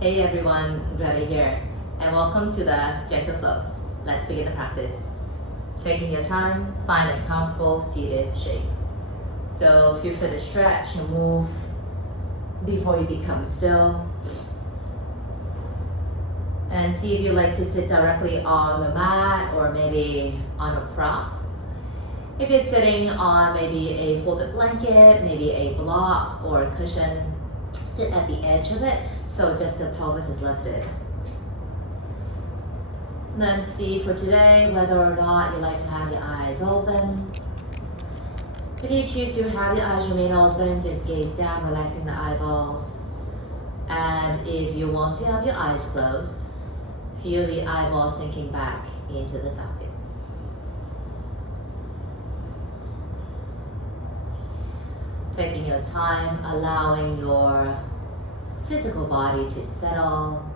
Hey everyone, Greta here, and welcome to the Gentle Flow. Let's begin the practice. Taking your time, find a comfortable seated shape. So feel free to stretch and move before you become still. And see if you like to sit directly on the mat or maybe on a prop. If you're sitting on maybe a folded blanket, maybe a block or a cushion, sit at the edge of it so just the pelvis is lifted. And then see for today whether or not you like to have your eyes open. If you choose to have your eyes remain open, just gaze down, relaxing the eyeballs. And if you want to have your eyes closed, feel the eyeballs sinking back into the sockets. Taking your time, allowing your physical body to settle.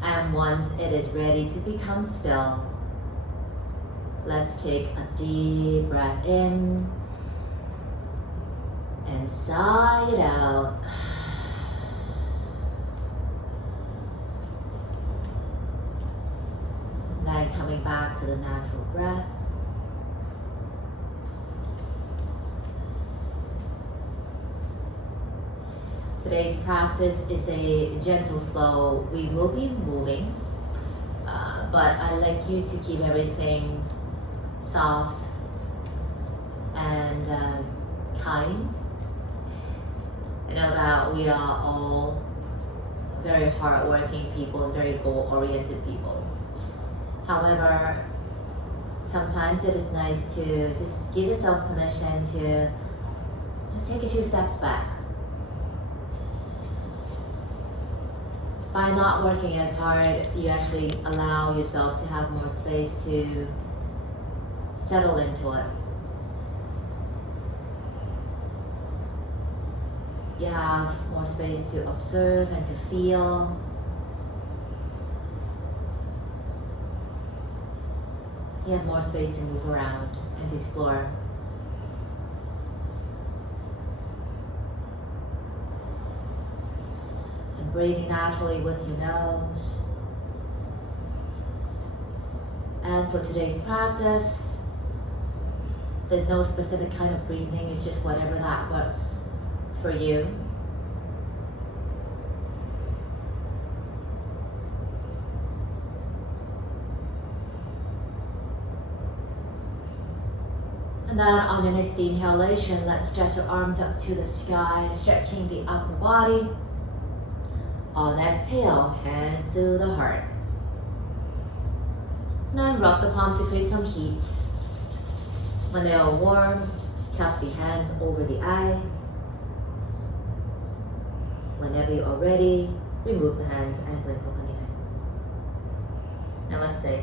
And once it is ready to become still, let's take a deep breath in and sigh it out. Then coming back to the natural breath. Today's practice is a gentle flow. We will be moving, but I like you to keep everything soft and kind. I know that we are all very hardworking people and very goal-oriented people. However, sometimes it is nice to just give yourself permission to take a few steps back. By not working as hard, you actually allow yourself to have more space to settle into it. You have more space to observe and to feel. You have more space to move around and to explore. And breathing naturally with your nose. And for today's practice, there's no specific kind of breathing, it's just whatever that works for you. And then on your next inhalation, let's stretch your arms up to the sky, stretching the upper body. On exhale, hands to the heart. Then rub the palms to create some heat. When they are warm, cup the hands over the eyes. Whenever you are ready, remove the hands and blink open the eyes. Namaste.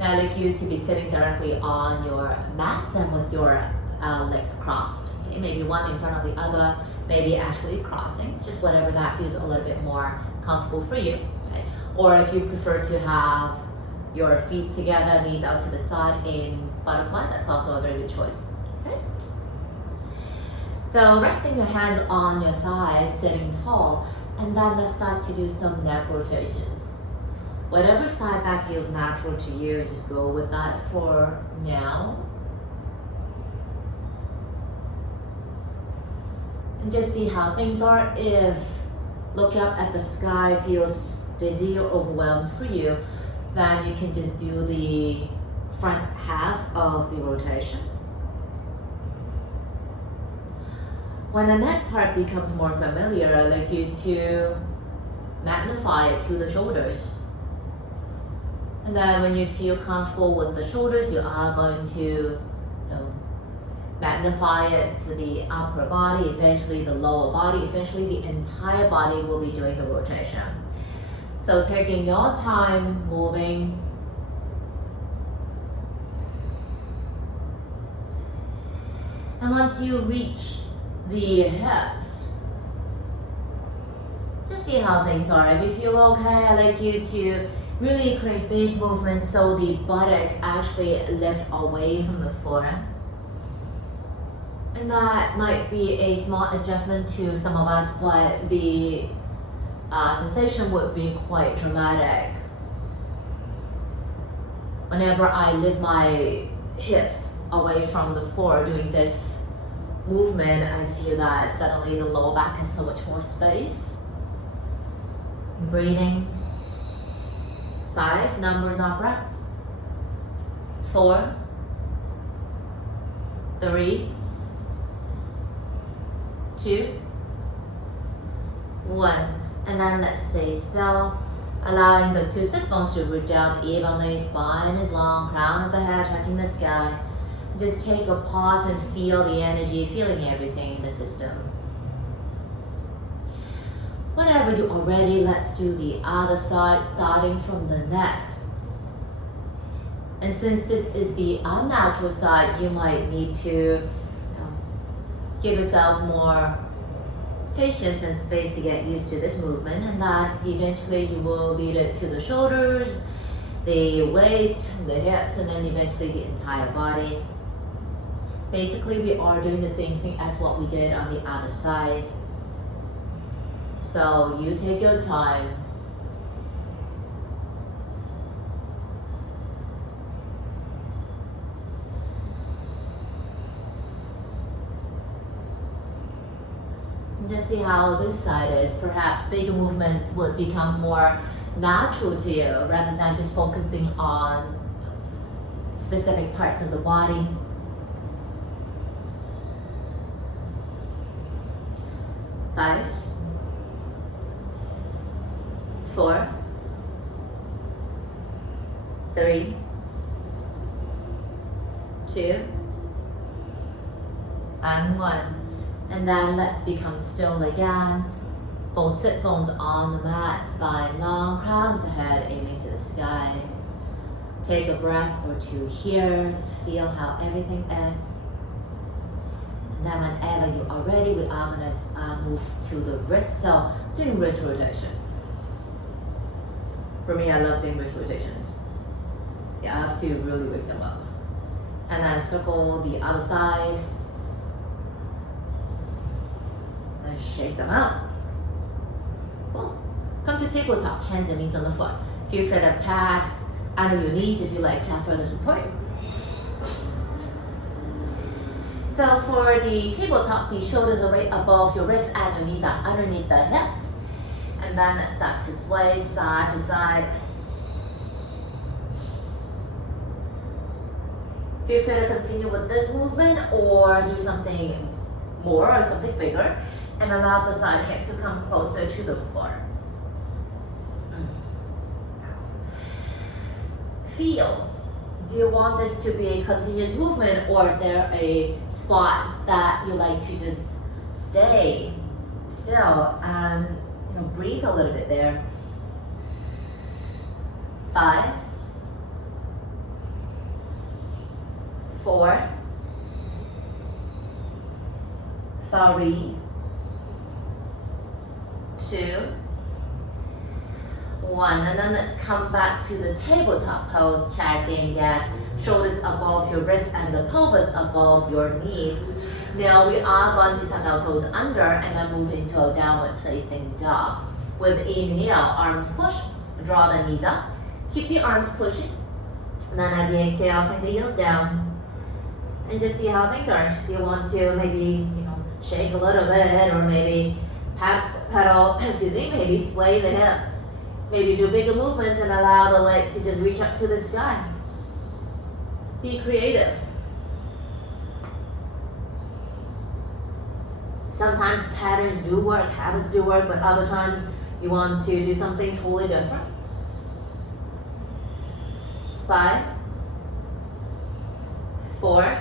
Now I'd like you to be sitting directly on your mat and with your legs crossed. Okay? Maybe one in front of the other, maybe actually crossing. It's just whatever that feels a little bit more comfortable for you. Okay? Or if you prefer to have your feet together, knees out to the side in butterfly, that's also a very good choice. Okay? So resting your hands on your thighs, sitting tall, and then let's start to do some neck rotations. Whatever side that feels natural to you, just go with that for now. And just see how things are. If looking up at the sky feels dizzy or overwhelmed for you, then you can just do the front half of the rotation. When the neck part becomes more familiar, I'd like you to magnify it to the shoulders. And then when you feel comfortable with the shoulders, you are going to magnify it to the upper body, eventually the lower body, eventually the entire body will be doing the rotation. So taking your time moving. And once you reach the hips, just see how things are. If you feel okay, I'd like you to really create big movements so the buttock actually lift away from the floor. And that might be a small adjustment to some of us, but the sensation would be quite dramatic. Whenever I lift my hips away from the floor doing this movement, I feel that suddenly the lower back has so much more space. Breathing. 5 numbers, not breaths. 4, 3, 2, 1. And then let's stay still, allowing the 2 sit bones to root down evenly. Spine is long, crown of the head touching the sky. Just take a pause and feel the energy, feeling everything in the system. Whenever you are ready, let's do the other side, starting from the neck. And since this is the unnatural side, you might need to give yourself more patience and space to get used to this movement, and that eventually you will lead it to the shoulders, the waist, the hips, and then eventually the entire body. Basically, we are doing the same thing as what we did on the other side. So you take your time. Just see how this side is. Perhaps bigger movements would become more natural to you rather than just focusing on specific parts of the body. 5, 4, 3, 2, and 1. And then let's become still again. Both sit bones on the mat, spine long, crown of the head aiming to the sky. Take a breath or two here, just feel how everything is. And then whenever you are ready, we are gonna move to the wrist. So doing wrist rotations. For me, I love doing wrist rotations. Yeah, I have to really wake them up. And then circle the other side. And shake them out. Cool. Come to tabletop, hands and knees on the floor. Feel free to pad under your knees if you like to have further support. So for the tabletop, the shoulders are right above your wrists and your knees are underneath the hips. And then let's start to sway side to side. Feel free to continue with this movement or do something more or something bigger. And allow the side hip to come closer to the floor. Feel. Do you want this to be a continuous movement, or is there a spot that you like to just stay still and breathe a little bit there? 5, 4, 3, 2, 1, and then let's come back to the tabletop pose, checking that shoulders above your wrist and the pelvis above your knees. Now we are going to tuck our toes under and then move into a downward facing dog. With inhale, arms push, draw the knees up, keep the arms pushing, and then as you exhale, sink the heels down, and just see how things are. Do you want to maybe shake a little bit, or maybe pedal, maybe sway the hips. Maybe do bigger movements and allow the leg to just reach up to the sky. Be creative. Sometimes patterns do work, habits do work, but other times you want to do something totally different. 5, 4,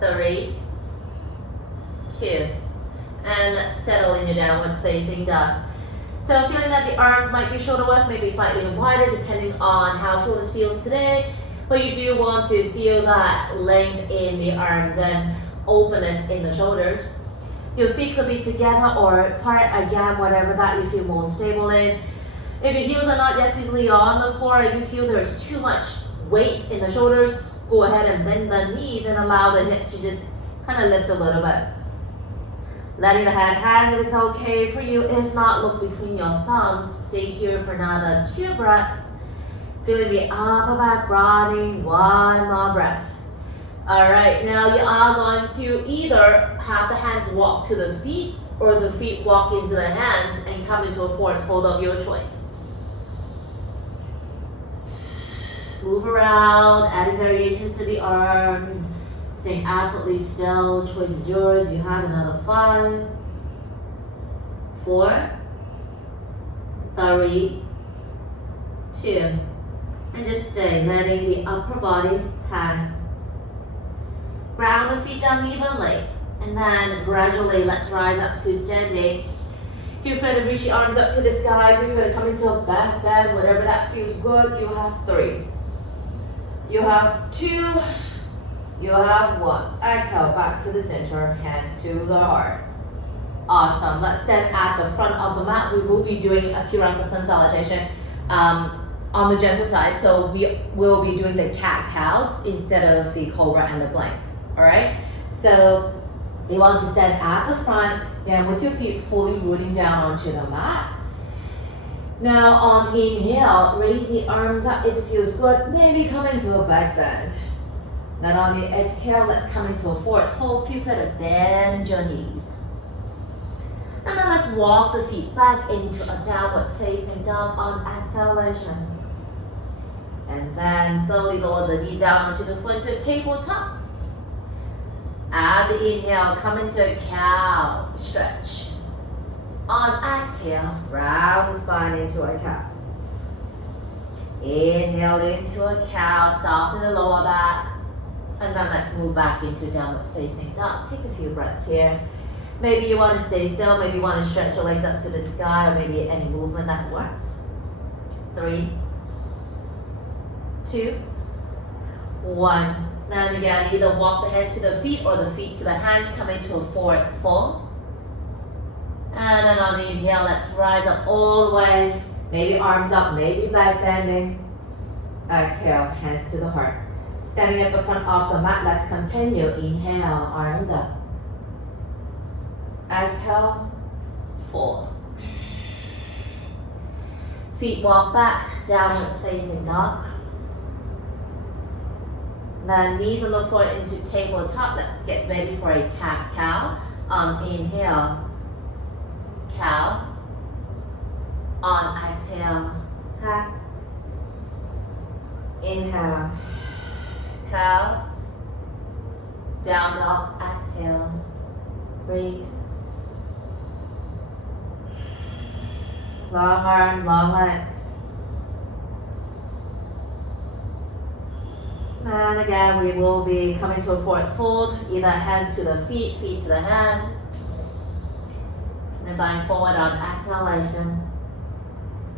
3, 2. And let's settle in your downward facing dog. So feeling that the arms might be shoulder width, maybe slightly wider depending on how shoulders feel today. But you do want to feel that length in the arms and openness in the shoulders. Your feet could be together or apart, again, whatever that you feel most stable in. If your heels are not yet physically on the floor, if you feel there's too much weight in the shoulders, go ahead and bend the knees and allow the hips to just Kind of lift a little bit. Letting the head hang if it's okay for you. If not, look between your thumbs. Stay here for another 2 breaths. Feeling the upper back broadening. 1 more breath. Alright, now you are going to either have the hands walk to the feet or the feet walk into the hands and come into a forward fold of your choice. Move around, adding variations to the arms. Staying absolutely still. Choice is yours. You have another 5, 4, 3, 2, and just stay, letting the upper body hang. Ground the feet down evenly, and then gradually let's rise up to standing. Feel free to reach the arms up to the sky. Feel free to come into a back bend, whatever that feels good. You have 3. You have 2. You have 1. Exhale, back to the center, hands to the heart. Awesome. Let's stand at the front of the mat. We will be doing a few rounds of sun salutation on the gentle side. So we will be doing the cat-cows instead of the cobra and the planks. All right? So you want to stand at the front, then with your feet fully rooting down onto the mat. Now on inhale, raise the arms up if it feels good. Maybe come into a back bend. Then on the exhale, let's come into a forward fold. Feel free to bend your knees. And then let's walk the feet back into a downward facing dog on exhalation. And then slowly lower the knees down onto the floor into tabletop. As you inhale, come into a cow stretch. On exhale, round the spine into a cow. Inhale into a cow, soften the lower back. And then let's move back into downward facing dog. Take a few breaths here. Maybe you want to stay still, maybe you want to stretch your legs up to the sky, or maybe any movement that works. 3, 2, 1. Then again, either walk the hands to the feet or the feet to the hands, come into a forward fold. And then on the inhale, let's rise up all the way. Maybe arms up, maybe back bending. Exhale, hands to the heart. Standing at the front of the mat, let's continue. Inhale, arms up. Exhale, fold. Feet walk back, downward facing dog. Then knees on the floor into tabletop. Let's get ready for a cat-cow. On inhale, cow. On exhale, cat. Inhale, cow. Down dog, exhale. Breathe. Long arms, long legs. And again, we will be coming to a forward fold, either hands to the feet, feet to the hands. And then bowing forward on exhalation.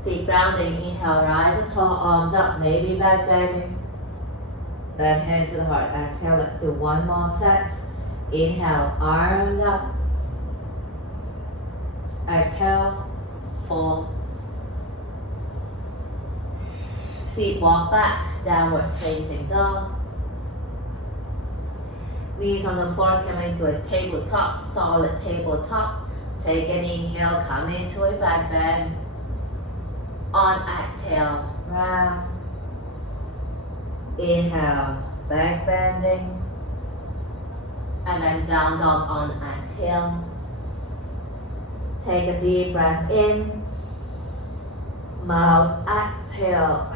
Feet grounding, inhale, rise and tall, arms up, maybe back bending. Then hands to the heart, exhale, let's do one more set. Inhale, arms up. Exhale, fold. Feet walk back, downward facing dog. Knees on the floor, come into a tabletop, solid tabletop. Take an inhale, come into a back bend. On exhale, round. Inhale, back bending. And then down dog on exhale. Take a deep breath in. Mouth, exhale.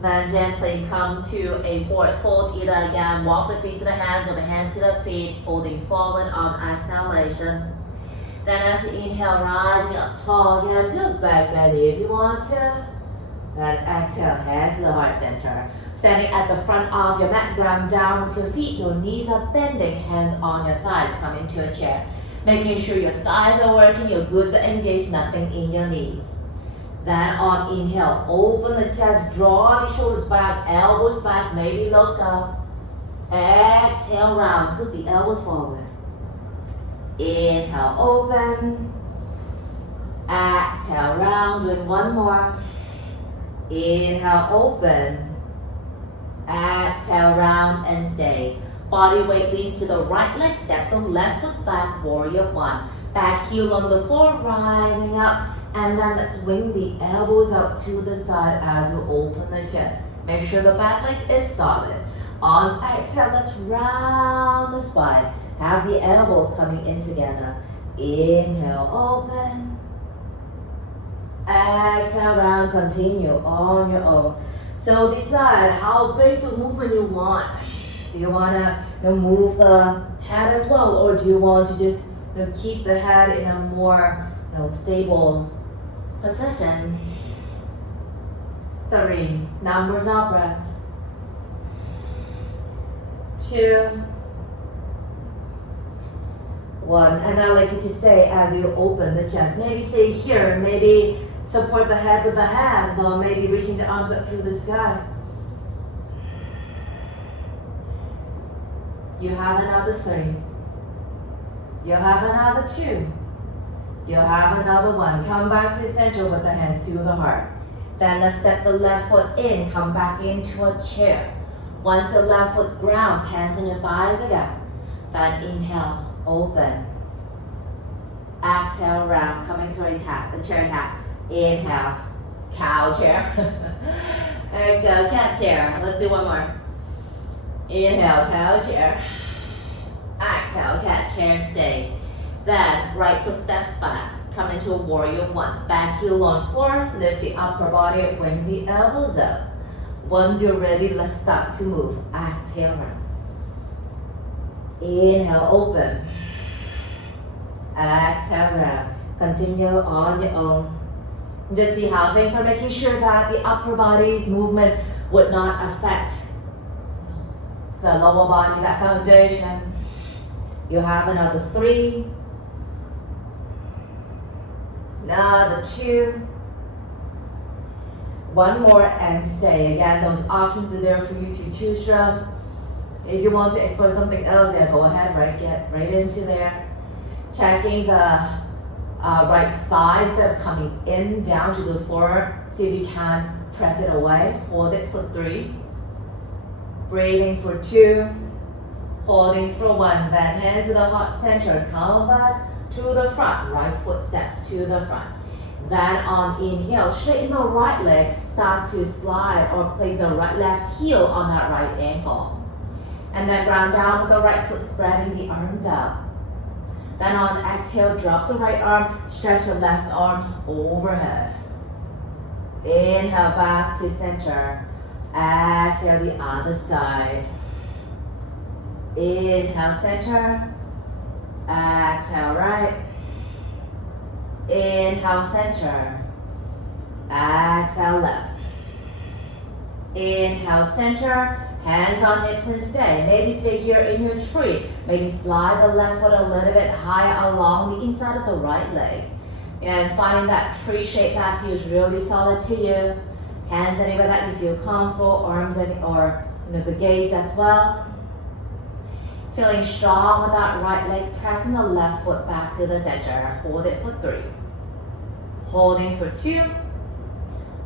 Then gently come to a forward fold. Either again, walk the feet to the hands or the hands to the feet, folding forward on exhalation. Then as you inhale, rising up tall again, do a back bend if you want to. Then exhale, hands to the heart center. Standing at the front of your mat, ground down with your feet, your knees are bending, hands on your thighs, come into a chair. Making sure your thighs are working, your glutes are engaged, nothing in your knees. Then on inhale, open the chest, draw the shoulders back, elbows back, maybe look up. Exhale, round, scoot the elbows forward. Inhale, open. Exhale, round, doing one more. Inhale, open. Exhale, round and stay. Body weight leads to the right leg, step the left foot back, warrior one. Back heel on the floor, rising up. And then let's wing the elbows out to the side as you open the chest. Make sure the back leg is solid. On exhale, let's round the spine. Have the elbows coming in together. Inhale, open. Exhale, round, continue on your own. So decide how big the movement you want. Do you want to move the head as well, or do you want to just keep the head in a more stable position? 3 numbers of breaths. 2, 1, and I'd like you to stay as you open the chest. Maybe stay here, maybe support the head with the hands, or maybe reaching the arms up to the sky. You have another 3. You have another 2. You have another 1. Come back to center with the hands to the heart. Then let's step the left foot in, come back into a chair. Once the left foot grounds, hands on your thighs again. Then inhale, open. Exhale, round, coming to a cat, the chair cat. Inhale, cow chair. Exhale, cat chair. Let's do one more. Inhale, cow chair. Exhale, cat chair, stay. Then right foot steps back. Come into a warrior one. Back heel on floor, lift the upper body, bring the elbows up. Once you're ready, let's start to move. Exhale, round. Inhale, open. Exhale, round. Continue on your own. Just see how things are, making sure that the upper body's movement would not affect the lower body, that foundation. You have another 3. Another 2. 1 more and stay. Again, those options are there for you to choose from. If you want to explore something else, yeah, go ahead, right? Get right into there. Checking the right thighs that are coming in, down to the floor. See if you can press it away. Hold it for 3. Breathing for 2. Holding for 1. Then hands to the heart center. Come back to the front. Right foot steps to the front. Then on inhale, straighten the right leg. Start to slide or place the left heel on that right ankle. And then ground down with the right foot, spreading the arms out. Then on exhale, drop the right arm, stretch the left arm overhead. Inhale, back to center. Exhale, the other side. Inhale, center. Exhale, right. Inhale, center. Exhale, left. Inhale, center. Hands on hips and stay. Maybe stay here in your tree. Maybe slide the left foot a little bit higher along the inside of the right leg. And finding that tree shape that feels really solid to you. Hands anywhere that you feel comfortable, arms or the gaze as well. Feeling strong with that right leg, pressing the left foot back to the center. Hold it for 3. Holding for 2.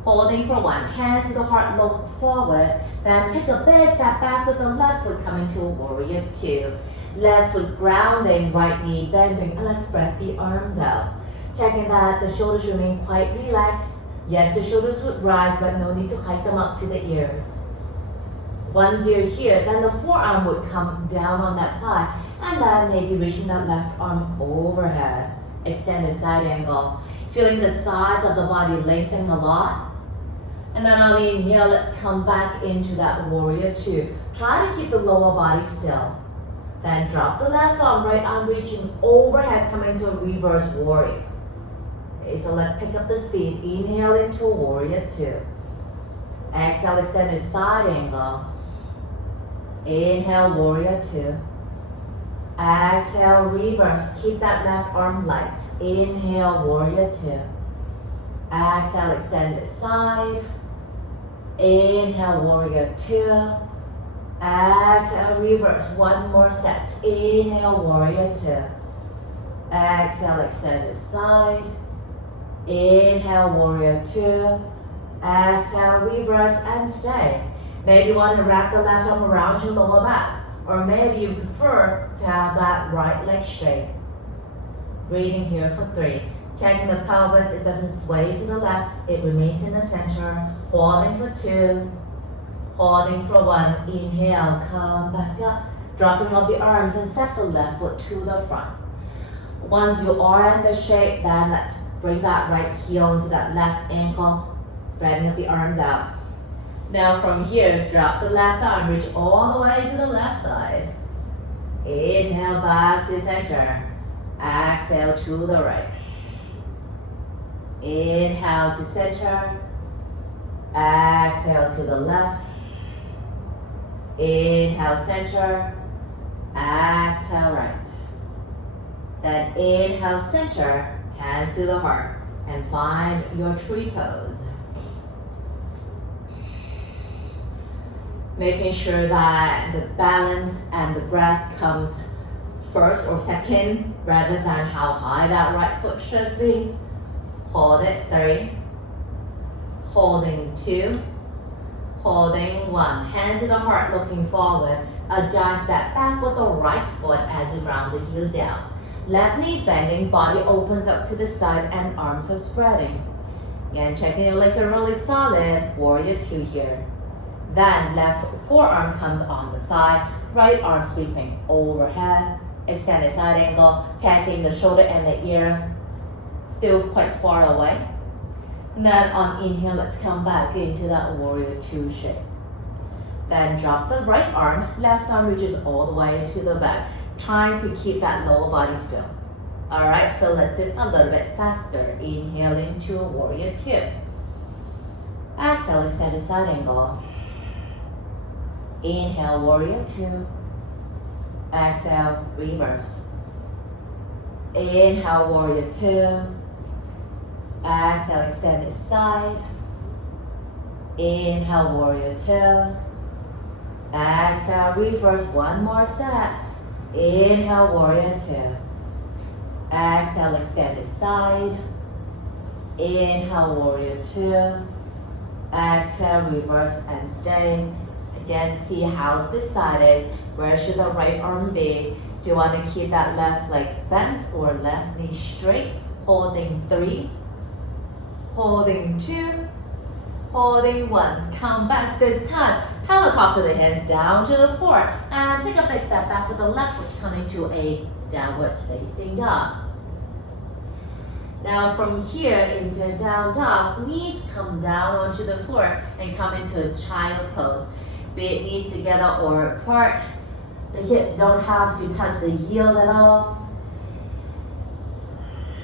Holding for 1. Hands to the heart, look forward. Then take a big step back with the left foot coming to a warrior 2. Left foot grounding, right knee bending, and let's spread the arms out. Checking that the shoulders remain quite relaxed. Yes, the shoulders would rise, but no need to hike them up to the ears. Once you're here, then the forearm would come down on that thigh, and then maybe reaching that left arm overhead. Extended side angle. Feeling the sides of the body lengthening a lot. And then on the inhale, let's come back into that warrior 2. Try to keep the lower body still. Then drop the left arm, right arm reaching overhead, come into a reverse warrior. Okay, so let's pick up the speed. Inhale into warrior 2. Exhale, extended side angle. Inhale, warrior 2. Exhale, reverse. Keep that left arm light. Inhale, warrior 2. Exhale, extended side. Inhale, warrior 2. Exhale, reverse. 1 more set. Inhale, warrior 2. Exhale, extended side. Inhale, warrior 2. Exhale, reverse and stay. Maybe you want to wrap the left arm around your lower back, or maybe you prefer to have that right leg straight. Breathing here for 3. Checking the pelvis, it doesn't sway to the left, it remains in the center. Holding for 2, holding for 1. Inhale, come back up. Dropping off the arms and step the left foot to the front. Once you are in the shape, then let's bring that right heel into that left ankle, spreading up the arms out. Now from here, drop the left arm, reach all the way to the left side. Inhale back to center. Exhale to the right. Inhale to center. Exhale to the left. Inhale center. Exhale right. Then inhale center, hands to the heart, and find your tree pose. Making sure that the balance and the breath comes first or second rather than how high that right foot should be. Hold it, 3. Holding 2. Holding 1. Hands to the heart looking forward. Adjust that back with the right foot as you round the heel down. Left knee bending, body opens up to the side and arms are spreading. Again, checking your legs are really solid. Warrior 2 here. Then left forearm comes on the thigh, right arm sweeping overhead. Extended side angle, tagging the shoulder and the ear, still quite far away. And then on inhale, let's come back into that warrior 2 shape. Then drop the right arm, left arm reaches all the way to the back, trying to keep that lower body still. Alright, so let's do it a little bit faster. Inhale into a warrior 2. Exhale, extended side angle. Inhale, warrior 2. Exhale, reverse. Inhale, warrior 2. Exhale, extended side. Inhale, warrior 2. Exhale, reverse. 1 more set. Inhale, warrior 2. Exhale, extended side. Inhale, warrior 2. Exhale, reverse and stay. Again, see how this side is. Where should the right arm be? Do you want to keep that left leg bent or left knee straight? Holding 3. Holding 2. Holding 1. Come back this time. Helicopter the hands down to the floor. And take a big step back with the left foot coming to a downward facing dog. Now from here into down dog, knees come down onto the floor and come into a child pose. Be it knees together or apart. The hips don't have to touch the heel at all.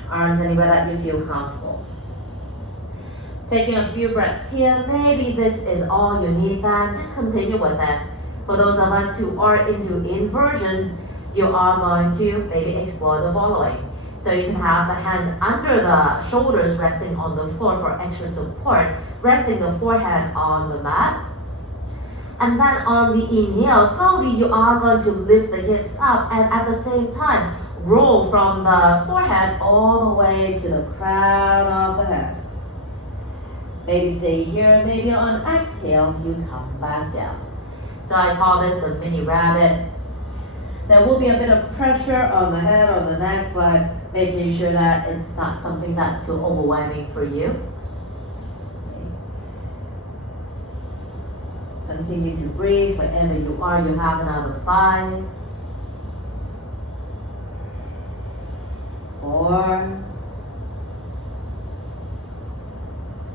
Arms anywhere that you feel comfortable. Taking a few breaths here. Maybe this is all you need, then just continue with it. For those of us who are into inversions, you are going to maybe explore the following. So you can have the hands under the shoulders resting on the floor for extra support, resting the forehead on the mat. And then on the inhale, slowly you are going to lift the hips up and at the same time, roll from the forehead all the way to the crown of the head. Maybe stay here, maybe on exhale, you come back down. So I call this the mini rabbit. There will be a bit of pressure on the head, on the neck, but making sure that it's not something that's too overwhelming for you. Continue to breathe. Wherever you are, you have another 5, 4,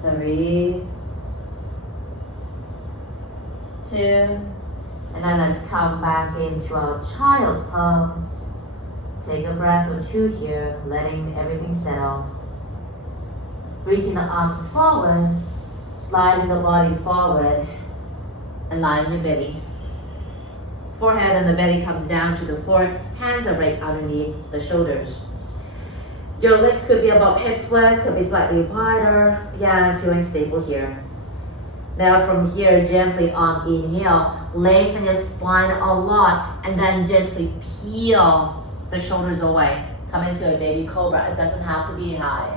3, 2, and then let's come back into our child pose. Take a breath or 2 here, letting everything settle. Reaching the arms forward, sliding the body forward. Align your belly. Forehead and the belly comes down to the floor. Hands are right underneath the shoulders. Your legs could be about hips width, could be slightly wider. Yeah, I'm feeling stable here. Now from here, gently on inhale, lengthen your spine a lot and then gently peel the shoulders away. Come into a baby cobra. It doesn't have to be high.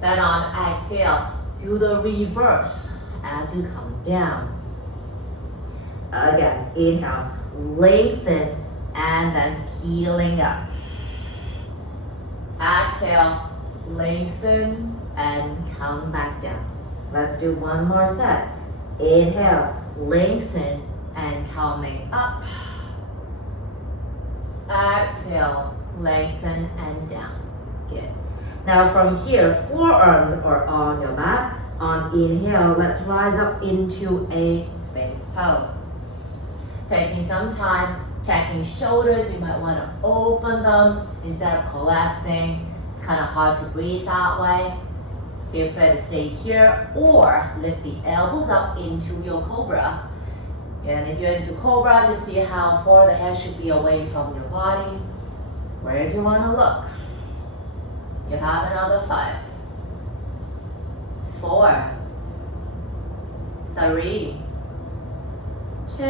Then on exhale, do the reverse as you come down. Again, inhale, lengthen, and then peeling up. Exhale, lengthen, and come back down. Let's do one more set. Inhale, lengthen, and coming up. Exhale, lengthen, and down. Good. Now from here, forearms are on your mat. On inhale, let's rise up into a space pose. Taking some time, checking shoulders. You might want to open them instead of collapsing. It's kind of hard to breathe that way. Feel free to stay here or lift the elbows up into your cobra. And if you're into cobra, just see how far the head should be away from your body. Where do you want to look? You have another 5, 4, 3, 2,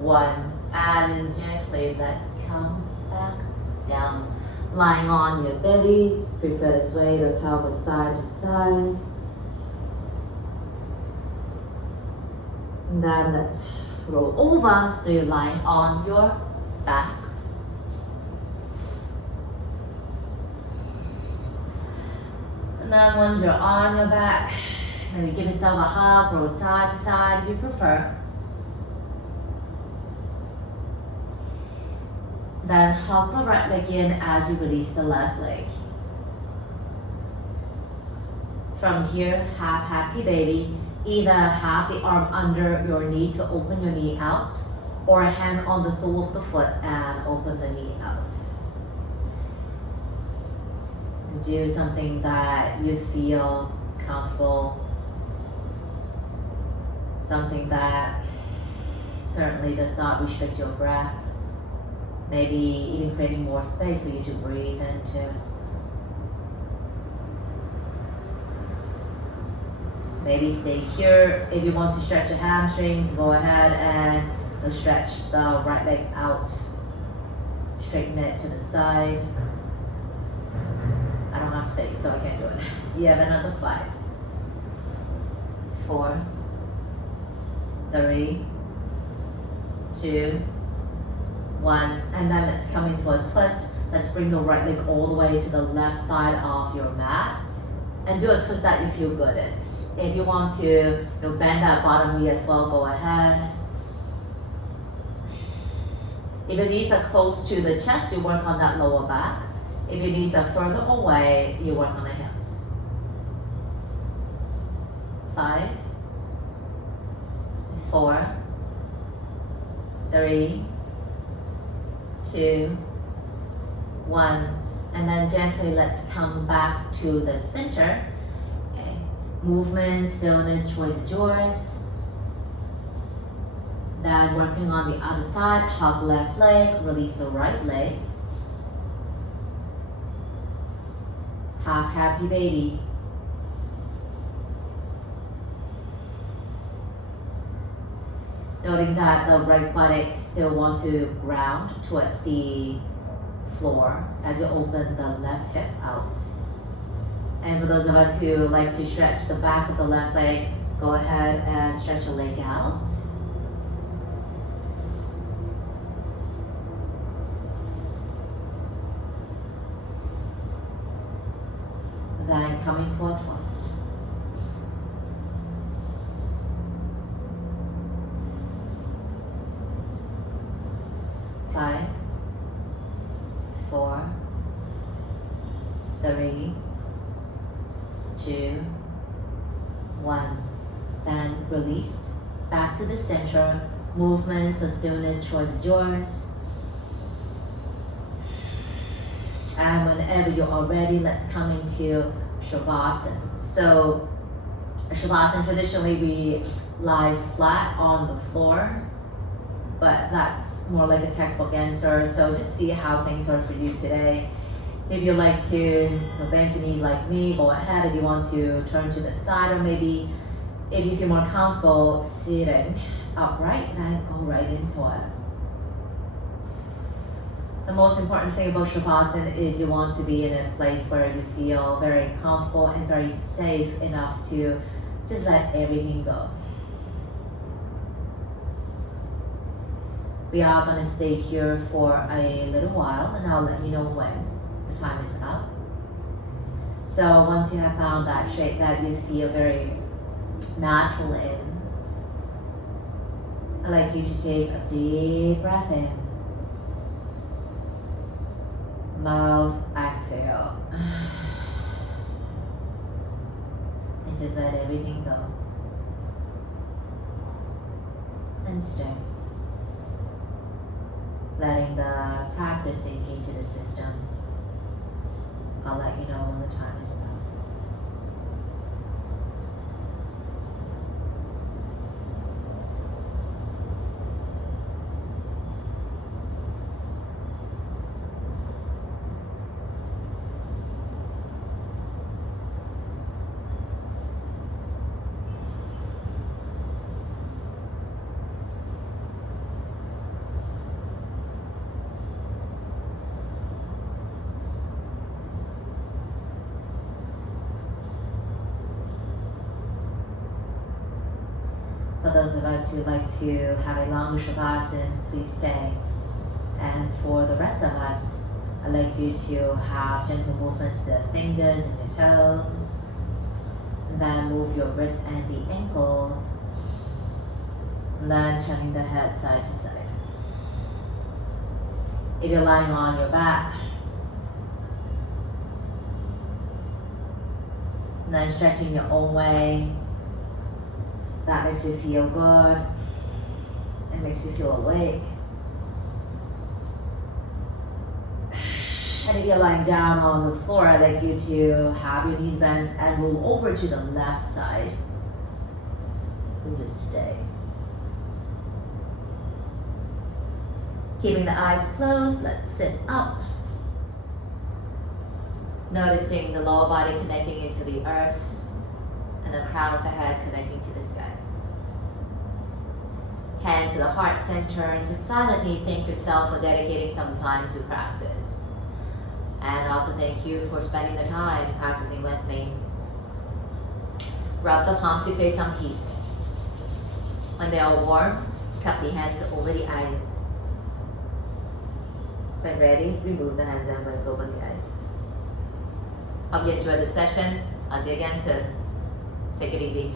1. And gently, let's come back down. Lying on your belly, feel free to sway the pelvis side to side. And then let's roll over so you're lying on your back. And then once you're on your back, maybe give yourself a hug, roll side to side if you prefer. Then hug the right leg in as you release the left leg. From here, half happy baby. Either have the arm under your knee to open your knee out, or a hand on the sole of the foot and open the knee out. Do something that you feel comfortable, something that certainly does not restrict your breath, maybe even creating more space for you to breathe into. Maybe stay here. If you want to stretch your hamstrings, go ahead and stretch the right leg out. Straighten it to the side. I don't have space, so I can't do it. You have another 5, 4, 3, 2, 1. And then let's come into a twist. Let's bring the right leg all the way to the left side of your mat. And do a twist that you feel good in. If you want to bend that bottom knee as well, go ahead. If your knees are close to the chest, you work on that lower back. If your knees are further away, you work on the hips. 5, 4, 3, 2, 1. And then gently let's come back to the center. Movement, stillness, choice is yours. Then working on the other side, hug left leg, release the right leg. Half happy baby. Noting that the right buttock still wants to ground towards the floor as you open the left hip out. And for those of us who like to stretch the back of the left leg, go ahead and stretch the leg out. Then coming to a twist. Five, 4, 3, 2, 1. Then release back to the center. Movements or stillness, choice is yours. And whenever you are ready, let's come into Shavasana. So Shavasana, traditionally we lie flat on the floor, but that's more like a textbook answer. So just see how things are for you today. If you like to bend your knees like me, go ahead. If you want to turn to the side, or maybe if you feel more comfortable sitting upright, then go right into it. The most important thing about Shavasana is you want to be in a place where you feel very comfortable and very safe enough to just let everything go. We are going to stay here for a little while, and I'll let you know when the time is up. So once you have found that shape that you feel very natural in, I'd like you to take a deep breath in. Mouth exhale. And just let everything go. And stay. Letting the practice sink into the system. I'll let you know when the time is up. For those of us who like to have a long Shavasana, please stay. And for the rest of us, I'd like you to have gentle movements to the fingers and your toes. And then move your wrists and the ankles. And then turning the head side to side. If you're lying on your back, and then stretching your own way. That makes you feel good. It makes you feel awake. And if you're lying down on the floor, I'd like you to have your knees bent and move over to the left side. And just stay. Keeping the eyes closed, let's sit up. Noticing the lower body connecting into the earth and the crown of the head connecting to the sky. Hands to the heart center, and just silently thank yourself for dedicating some time to practice. And also thank you for spending the time practicing with me. Rub the palms to create some heat. When they are warm, cup the hands over the eyes. When ready, remove the hands and blink open the eyes. Hope you enjoyed the session. I'll see you again soon. Take it easy.